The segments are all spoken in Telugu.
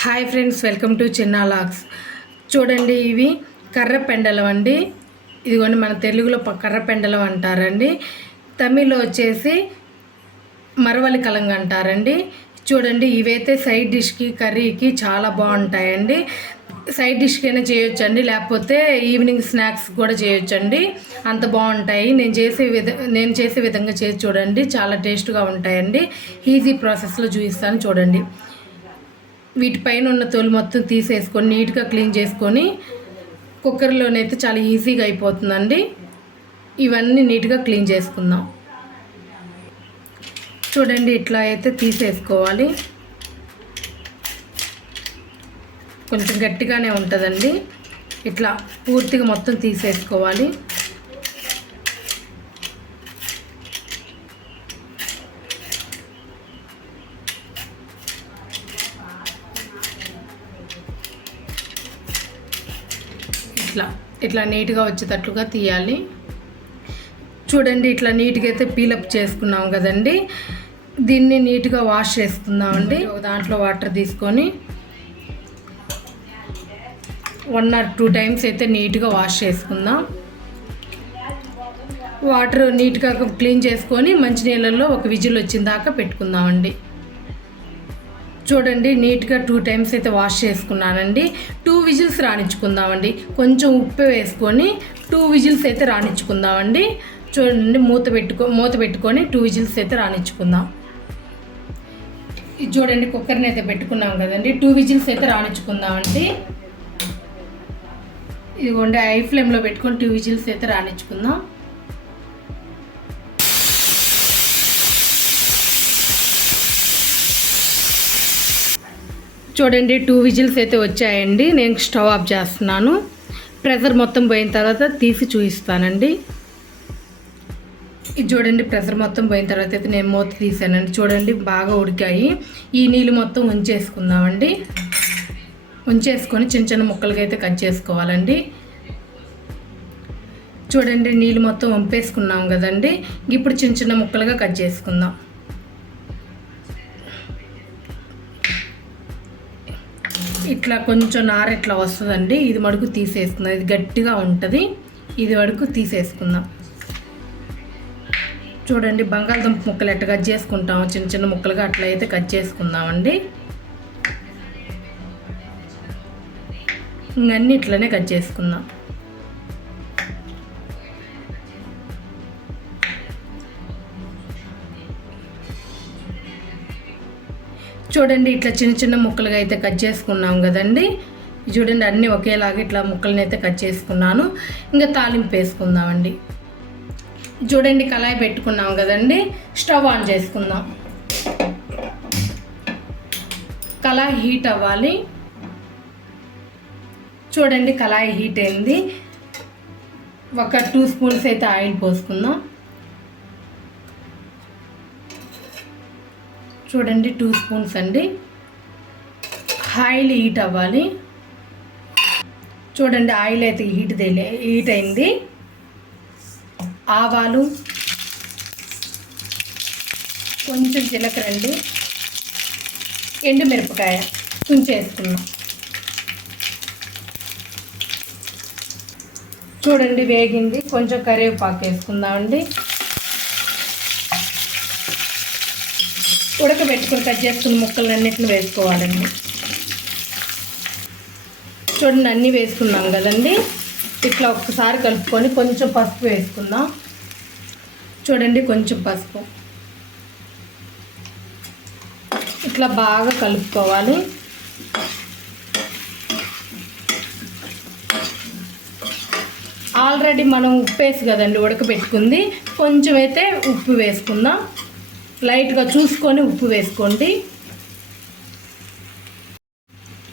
హాయ్ ఫ్రెండ్స్ వెల్కమ్ టు చిన్న లాక్స్. చూడండి ఇవి కర్రపెండలం అండి. ఇదిగోండి మన తెలుగులో కర్రపెండలం అంటారండి. తమిళ్ళో వచ్చేసి మరవలి కలంగ అంటారండి. చూడండి ఇవైతే సైడ్ డిష్కి కర్రీకి చాలా బాగుంటాయండి. సైడ్ డిష్కైనా చేయొచ్చండి లేకపోతే ఈవినింగ్ స్నాక్స్ కూడా చేయొచ్చండి. అంత బాగుంటాయి. నేను చేసే విధ నేను చేసే విధంగా చేసి చూడండి చాలా టేస్ట్గా ఉంటాయండి. ఈజీ ప్రాసెస్లో చూపిస్తాను చూడండి. వీటిపైన ఉన్న తోలు మొత్తం తీసేసుకొని నీట్గా క్లీన్ చేసుకొని కుక్కర్లోనైతే చాలా ఈజీగా అయిపోతుందండి. ఇవన్నీ నీట్గా క్లీన్ చేసుకుందాం. చూడండి ఇట్లా అయితే తీసేసుకోవాలి. కొంచెం గట్టిగానే ఉంటుందండి. ఇట్లా పూర్తిగా మొత్తం తీసేసుకోవాలి. ఇట్లా ఇట్లా నీట్గా వచ్చేటట్లుగా తీయాలి. చూడండి ఇట్లా నీట్గా అయితే పీలప్ చేసుకున్నాం కదండి. దీన్ని నీట్గా వాష్ చేసుకుందామండి ఒక దాంట్లో వాటర్ తీసుకొని వన్ ఆర్ టూ టైమ్స్ అయితే నీట్గా వాష్ చేసుకుందాం. వాటర్ నీట్గా క్లీన్ చేసుకొని మంచినీళ్ళల్లో ఒక విజిల్ వచ్చిన దాకా పెట్టుకుందామండి చూడండి నీట్గా టూ టైమ్స్ అయితే వాష్ చేసుకున్నానండి. టూ విజిల్స్ రాణించుకుందామండి. కొంచెం ఉప్పు వేసుకొని టూ విజిల్స్ అయితే రాణించుకుందామండి. చూడండి మూత పెట్టుకో మూత పెట్టుకొని టూ విజిల్స్ అయితే రాణించుకుందాం. ఇది చూడండి కుక్కర్ని అయితే పెట్టుకున్నాం కదండి. టూ విజిల్స్ అయితే రాణించుకుందామండి. ఇదిగోండి ఐ ఫ్లేమ్లో పెట్టుకొని టూ విజిల్స్ అయితే రాణించుకుందాం. చూడండి టూ విజిల్స్ అయితే వచ్చాయండి. నేను స్టవ్ ఆఫ్ చేస్తున్నాను. ప్రెషర్ మొత్తం పోయిన తర్వాత తీసి చూపిస్తానండి. ఇది చూడండి ప్రెషర్ మొత్తం పోయిన తర్వాత అయితే నేను మూత తీసానండి. చూడండి బాగా ఉడికాయి. ఈ నీళ్ళు మొత్తం ఉంచేసుకుందామండి. ఉంచేసుకొని చిన్న చిన్న ముక్కలుగా అయితే కట్ చేసుకోవాలండి. చూడండి నీళ్ళు మొత్తం వంపేసుకున్నాం కదండి. ఇప్పుడు చిన్న చిన్న ముక్కలుగా కట్ చేసుకుందాం. ఇట్లా కొంచెం నార ఇట్లా వస్తుందండి. ఇది మడుకు తీసేసుకుందాం ఇది గట్టిగా ఉంటుంది. ఇది వరకు తీసేసుకుందాం. చూడండి బంగాళదుంప ముక్కలు ఎట్లా కట్ చేసుకుంటాము చిన్న చిన్న ముక్కలుగా అట్లా అయితే కట్ చేసుకుందామండి. ఇంకన్నీ ఇట్లనే కట్ చేసుకుందాం. చూడండి ఇట్లా చిన్న చిన్న ముక్కలుగా అయితే కట్ చేసుకున్నాం కదండి. చూడండి అన్నీ ఒకేలాగా ఇట్లా ముక్కలని అయితే కట్ చేసుకున్నాను. ఇంకా తాలింపు వేసుకుందామండి. చూడండి కళాయి పెట్టుకున్నాం కదండి. స్టవ్ ఆన్ చేసుకుందాం. కళాయి హీట్ అవ్వాలి. చూడండి కళాయి హీట్ అయింది. ఒక టూ స్పూన్స్ అయితే ఆయిల్ పోసుకుందాం. చూడండి టూ స్పూన్స్ అండి. ఆయిల్ హీట్ అవ్వాలి. చూడండి ఆయిల్ అయితే హీట్ తేలే హీట్ అయింది. ఆవాలు కొంచెం జీలకర్ర అండి. ఎండుమిరపకాయ తుంచేసుకున్నాం. చూడండి వేగింది. కొంచెం కరివేపాకు వేసుకుందామండి. ఉడకబెట్టుకొని కట్ చేసుకున్న ముక్కలు అన్నిటిని వేసుకోవాలండి. చూడండి అన్నీ వేసుకున్నాం కదండి. ఇట్లా ఒక్కసారి కలుపుకొని కొంచెం పసుపు వేసుకుందాం. చూడండి కొంచెం పసుపు. ఇట్లా బాగా కలుపుకోవాలి. ఆల్రెడీ మనం ఉప్పు వేసి కదండి ఉడకబెట్టుకుంది. కొంచెం అయితే ఉప్పు వేసుకుందాం. లైట్గా చూసుకొని ఉప్పు వేసుకోండి.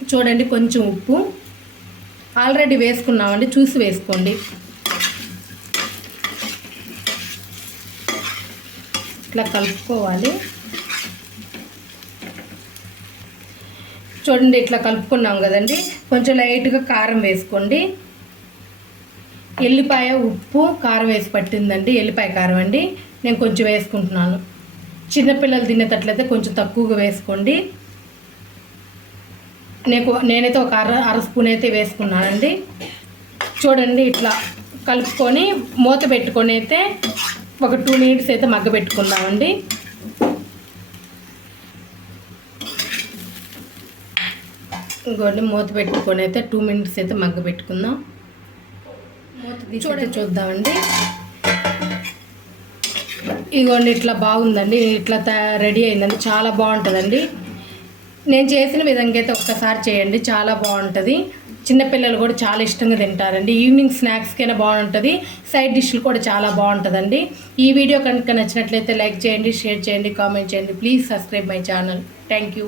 చూడండి కొంచెం ఉప్పు. ఆల్రెడీ వేసుకున్నామండి చూసి వేసుకోండి. ఇట్లా కలుపుకోవాలి. చూడండి ఇట్లా కలుపుకున్నాం కదండి. కొంచెం లైట్గా కారం వేసుకోండి. ఎల్లిపాయ ఉప్పు కారం వేసి పట్టిందండి. ఎల్లిపాయ కారం అండి. నేను కొంచెం వేసుకుంటున్నాను. చిన్నపిల్లలు తినేటట్లయితే కొంచెం తక్కువగా వేసుకోండి. నేను నేనైతే ఒక అర అర స్పూన్ అయితే వేసుకున్నానండి. చూడండి ఇట్లా కలుపుకొని మూత పెట్టుకొని అయితే ఒక టూ మినిట్స్ అయితే మగ్గ పెట్టుకుందామండి ఇంకోండి మూత పెట్టుకొని అయితే టూ మినిట్స్ అయితే మగ్గ పెట్టుకుందాం మూత అయితే చూద్దామండి. ఇదిగోండి ఇట్లా బాగుందండి ఇట్లా రెడీ అయిందండి చాలా బాగుంటుందండి. నేను చేసిన విధంగా అయితే ఒక్కసారి చేయండి చాలా బాగుంటుంది. చిన్నపిల్లలు కూడా చాలా ఇష్టంగా తింటారండి. ఈవినింగ్ స్నాక్స్కైనా బాగుంటుంది. సైడ్ డిష్లు కూడా చాలా బాగుంటుందండి. ఈ వీడియో కనుక నచ్చినట్లయితే లైక్ చేయండి షేర్ చేయండి కామెంట్ చేయండి. Please subscribe my channel thank you